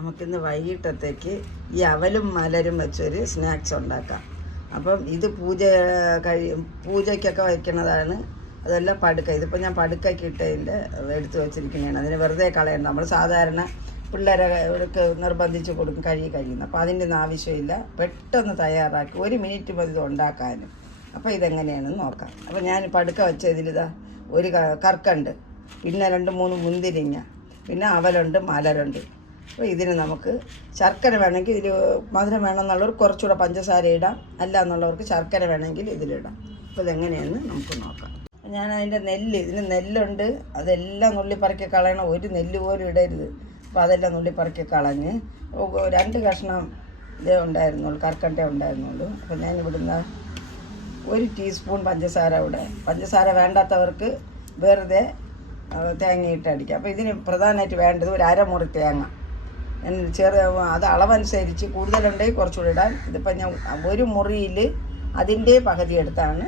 നമുക്കിന്ന് വൈകിട്ടത്തേക്ക് ഈ അവലും മലരും വെച്ചൊരു സ്നാക്സ് ഉണ്ടാക്കാം. അപ്പം ഇത് പൂജയ്ക്കൊക്കെ വയ്ക്കുന്നതാണ്. അതെല്ലാം പടുക്ക. ഇതിപ്പോൾ ഞാൻ പടുക്കയ്ക്ക് ഇട്ടതിൻ്റെ എടുത്ത് വെച്ചിരിക്കുന്നതാണ്. അതിന് വെറുതെ കളയണ്ട. നമ്മൾ സാധാരണ പിള്ളേരെ നിർബന്ധിച്ച് കൊടുക്കും കഴിയുന്നു. അപ്പോൾ അതിൻ്റെ ഒന്നും ആവശ്യമില്ല. പെട്ടെന്ന് തയ്യാറാക്കി 1 മിനിറ്റ് മതി ഇത് ഉണ്ടാക്കാനും. അപ്പോൾ ഇതെങ്ങനെയാണെന്ന് നോക്കാം. അപ്പോൾ ഞാൻ പടുക്ക വെച്ചതിലിതാ ഒരു കർക്കുണ്ട്, പിന്നെ 2-3 മുന്തിരിങ്ങ, പിന്നെ അവലുണ്ട്, മലരുണ്ട്. അപ്പോൾ ഇതിന് നമുക്ക് ശർക്കര വേണമെങ്കിൽ ഇതിൽ മധുരം വേണമെന്നുള്ളവർ കുറച്ചുകൂടെ പഞ്ചസാര ഇടാം, അല്ല എന്നുള്ളവർക്ക് ശർക്കര വേണമെങ്കിൽ ഇതിലിടാം. അപ്പോൾ ഇതെങ്ങനെയാണെന്ന് നമുക്ക് നോക്കാം. ഞാൻ അതിൻ്റെ ഇതിന് നെല്ലുണ്ട്, അതെല്ലാം നുള്ളിപ്പറക്കി കളയണം. ഒരു നെല്ല് പോലും ഇടരുത്. അപ്പോൾ അതെല്ലാം നുള്ളിപ്പറക്കി കളഞ്ഞ് 2 കഷ്ണം ഇതേ ഉണ്ടായിരുന്നുള്ളൂ, കർക്കണ്ടേ ഉണ്ടായിരുന്നുള്ളൂ. അപ്പോൾ ഞാൻ ഇവിടുന്ന് 1 ടീസ്പൂൺ പഞ്ചസാര വേണ്ടാത്തവർക്ക് വെറുതെ തേങ്ങയിട്ട് അടിക്കുക. അപ്പോൾ ഇതിന് പ്രധാനമായിട്ട് വേണ്ടത് ഒരു അരമുറി തേങ്ങ. അത് അളവനുസരിച്ച് കൂടുതലുണ്ടെങ്കിൽ കുറച്ചുകൂടി ഇടാൻ. ഇതിപ്പോൾ ഞാൻ 1 മുറിയിൽ അതിൻ്റെ പകുതി എടുത്താണ്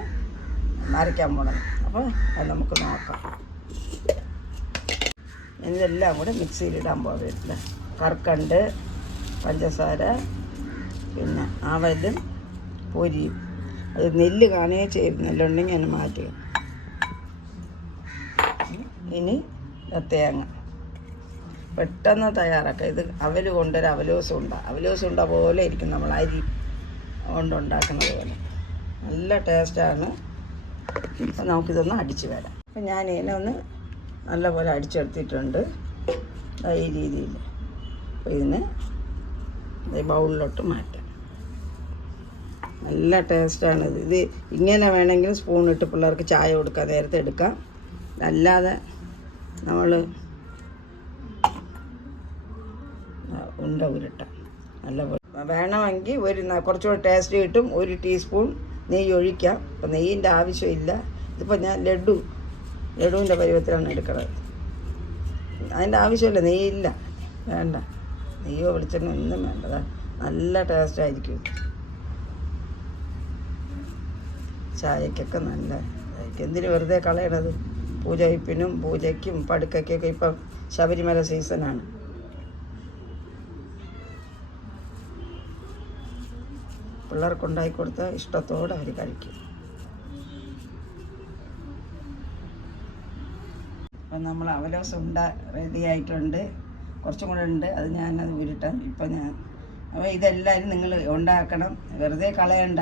അരയ്ക്കാൻ പോണത്. അപ്പോൾ അത് നമുക്ക് നോക്കാം. ഇതെല്ലാം കൂടെ മിക്സിയിലിടാൻ പോകില്ല. കർക്കണ്ട്, പഞ്ചസാര, പിന്നെ അവലും പൊരിയും. അത് നെല്ല് കാണുകയും ചെയ്യും. നെല്ലുണ്ടെങ്കിൽ അതിന് മാറ്റുക. ഇനി തേങ്ങ പെട്ടെന്ന് തയ്യാറാക്കുക. ഇത് അവൽ കൊണ്ടൊരു അവലോസ് ഉണ്ട പോലെ ഇരിക്കും, നമ്മൾ അരി കൊണ്ടുണ്ടാക്കുന്നത് പോലെ. നല്ല ടേസ്റ്റാണ്. അപ്പം നമുക്കിതൊന്ന് അടിച്ച് വരാം. അപ്പം ഞാൻ ഇതിനെ ഒന്ന് നല്ലപോലെ അടിച്ചെടുത്തിട്ടുണ്ട് ഈ രീതിയിൽ. അപ്പോൾ ഇതിന് ബൗളിലോട്ട് മാറ്റാം. നല്ല ടേസ്റ്റാണിത്. ഇത് ഇങ്ങനെ വേണമെങ്കിൽ സ്പൂണിട്ട് പിള്ളേർക്ക് ചായ കൊടുക്കാം, നേരത്തെ എടുക്കാം. അല്ലാതെ നമ്മൾ ഉരുട്ടാം. നല്ലപോലെ വേണമെങ്കിൽ കുറച്ചുകൂടെ ടേസ്റ്റ് കിട്ടും. 1 ടീസ്പൂൺ നെയ്യ് ഒഴിക്കാം. അപ്പോൾ നെയ്യിൻ്റെ ആവശ്യമില്ല. ഇതിപ്പോൾ ഞാൻ ലഡുവിൻ്റെ പരുവത്തിലാണ് എടുക്കുന്നത്. അതിൻ്റെ ആവശ്യമില്ല, നെയ്യില്ല, വേണ്ട. നെയ്യോ വെളിച്ചെണ്ണ ഒന്നും വേണ്ടതാ. നല്ല ടേസ്റ്റായിരിക്കും. ചായക്കൊക്കെ നല്ല എന്തിനു വെറുതെ കളയണത്? പൂജയ്ക്കും പടുക്കയ്ക്കൊക്കെ ഇപ്പം ശബരിമല സീസണാണ്. പിള്ളേർക്കുണ്ടാക്കി കൊടുത്താൽ ഇഷ്ടത്തോടെ അവർ കഴിക്കും. അപ്പം നമ്മൾ അവലോസ് റെഡി ആയിട്ടുണ്ട്. കുറച്ചും കൂടെ ഉണ്ട്, അത് ഞാനത് ഉരുട്ടാം. അപ്പോൾ ഇതെല്ലാവരും നിങ്ങൾ ഉണ്ടാക്കണം, വെറുതെ കളയണ്ട.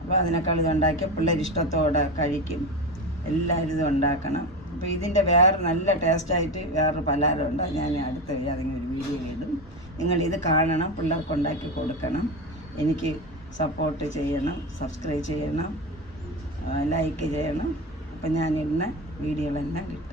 അപ്പോൾ അതിനേക്കാൾ ഇത് ഉണ്ടാക്കിയ പിള്ളേർ ഇഷ്ടത്തോടെ കഴിക്കും. എല്ലാവരും ഇത് ഉണ്ടാക്കണം. അപ്പോൾ ഇതിൻ്റെ വേറെ നല്ല ടേസ്റ്റായിട്ട് വേറൊരു പലഹാരമുണ്ട്. ഞാൻ അടുത്ത ഏതെങ്കിലും ഒരു വീഡിയോ ഇടും. നിങ്ങളിത് കാണണം, പിള്ളേർക്ക് ഉണ്ടാക്കി കൊടുക്കണം. എനിക്ക് സപ്പോർട്ട് ചെയ്യണം, സബ്സ്ക്രൈബ് ചെയ്യണം, ലൈക്ക് ചെയ്യണം. അപ്പം ഞാനിടുന്ന വീഡിയോകളെല്ലാം കിട്ടും.